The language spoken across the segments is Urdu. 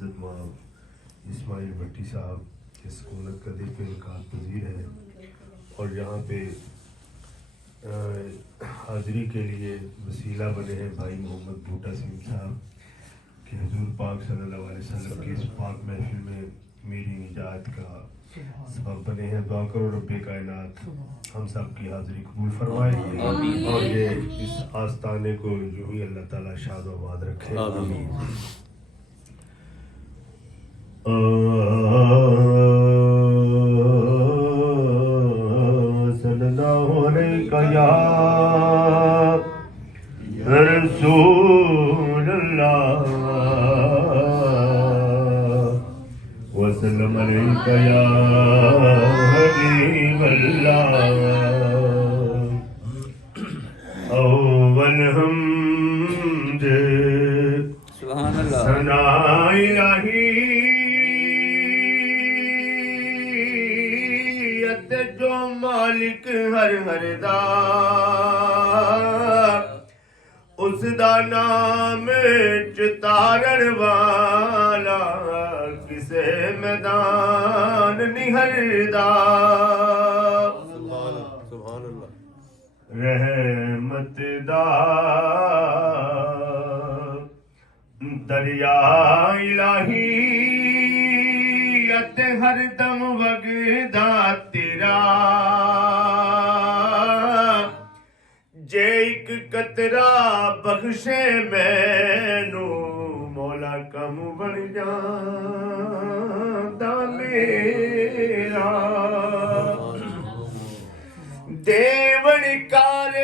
عزت مآب اسماعیل بھٹی صاحب اس سکونت کا دل پہ انعقاد پذیر ہے اور یہاں پہ حاضری کے لیے وسیلہ بنے ہیں بھائی محمد بھوٹا سنگھ صاحب کہ حضور پاک صلی اللہ علیہ وسلم کی اس پاک محفل میں میری نجات کا سبب بنے ہیں. دعا کرو رب کائنات ہم سب کی حاضری قبول فرمائے اور یہ اس آستانے کو یوں ہی اللہ تعالیٰ شاد و آباد رکھے. آمین. صلی اللہ علیہ یا رسول اللہ وسلم علیہ یا حبیب اللہ. اول حمد سبحان اللہ ثنا الہی جو مالک ہر ہر دا اس دا نام چتارن والا کسے میدان نہر دا. سبحان اللہ. رحمت دا دریا الہی ہر دم وگدا تیرا جے ایک قطرہ بخشے مینو مولا کم بن جاندا میرا. دیون کار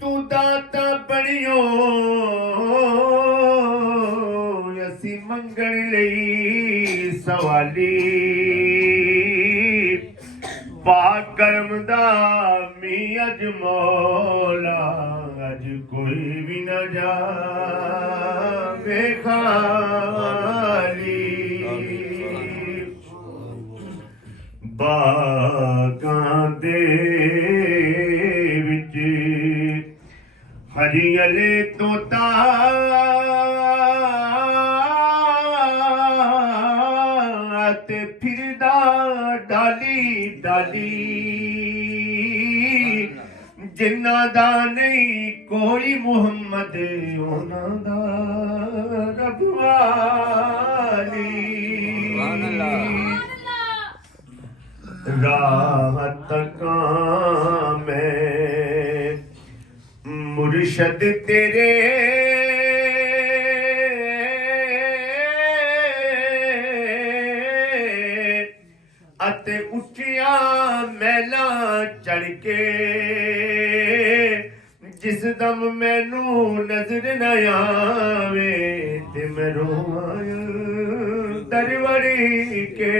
تو داتا بنیو اسی منگن لئی سوالی پاک کرم دا می اج مولا اج کوئی بھی نہ جاوے خالی. باغاں دے وچ ہریل توتا تے پھردا ڈالی ڈالی جنہاں دا نہیں کوئی محمد انہاں دا رب والی. راحت کام میں مرشد تیرے اتے اٹھیاں میلاں چڑھ کے جس دم مینوں نظر نہ آوے تے میں رواں در وڑی کے.